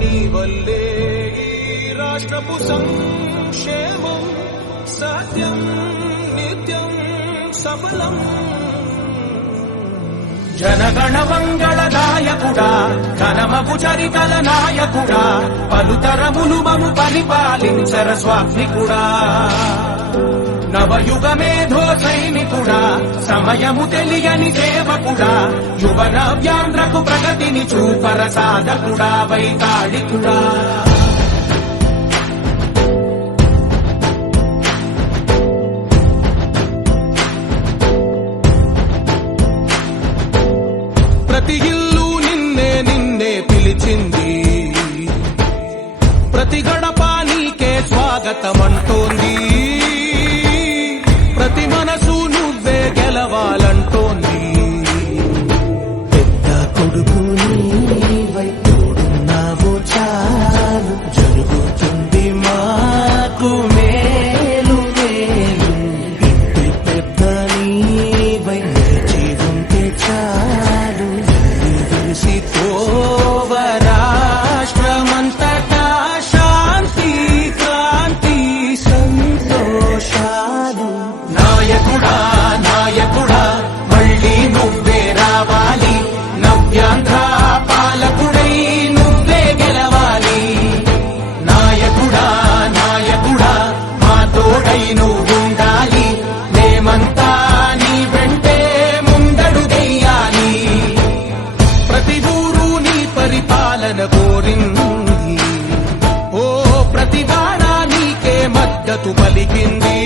నీ వల్లే ఈ రాష్ట్రపు సంక్షేమం సత్యం నిత్యం సఫలం. జనగణ మంగళ నాయకుడా, ఘనమగు చరితల నాయకుడా, పలుతరములు మము పరిపాలించర స్వామికుడా. నవయుగ మేధో సైనికుడా, సమయము తెలియని సేవకుడా, యువన వ్యాంధ్రకు ప్రగతిని చూపర సాధకుడా, వైతాళికుడా. ప్రతి ఇల్లు నిన్నే నిన్నే పిలిచింది, ప్రతి గడప నీకే స్వాగతమంటోంది, ప్రతి మనసు నువ్వే గెలవాలంటోంది. పెద్ద కొడుకు నీవై తోడున్నావు చాలు, జరుగుతుంది మాకు మేలు మేలు. ఇంటి పెద్ద నీవై నిలిచి ఉంటే చాలు, తెలిసి తోవ రాష్ట్రమంతటా శాంతి క్రాంతి సంతోషాలు. నాయకుడా నాయకుడా మళ్ళీ నువ్వే రావాలి, నవ్యాంధ్ర పాలకుడై నువ్వే గెలవాలి. నాయకుడా నాయకుడా మా తోడై నువ్వుండాలి, మేమంతా నీ వెంటే ముందడుగెయ్యాలి. ప్రతి ఊరు నీ పరిపాలన కోరింది, ఓ ప్రతి వాడ నీకే మద్దతు పలికింది.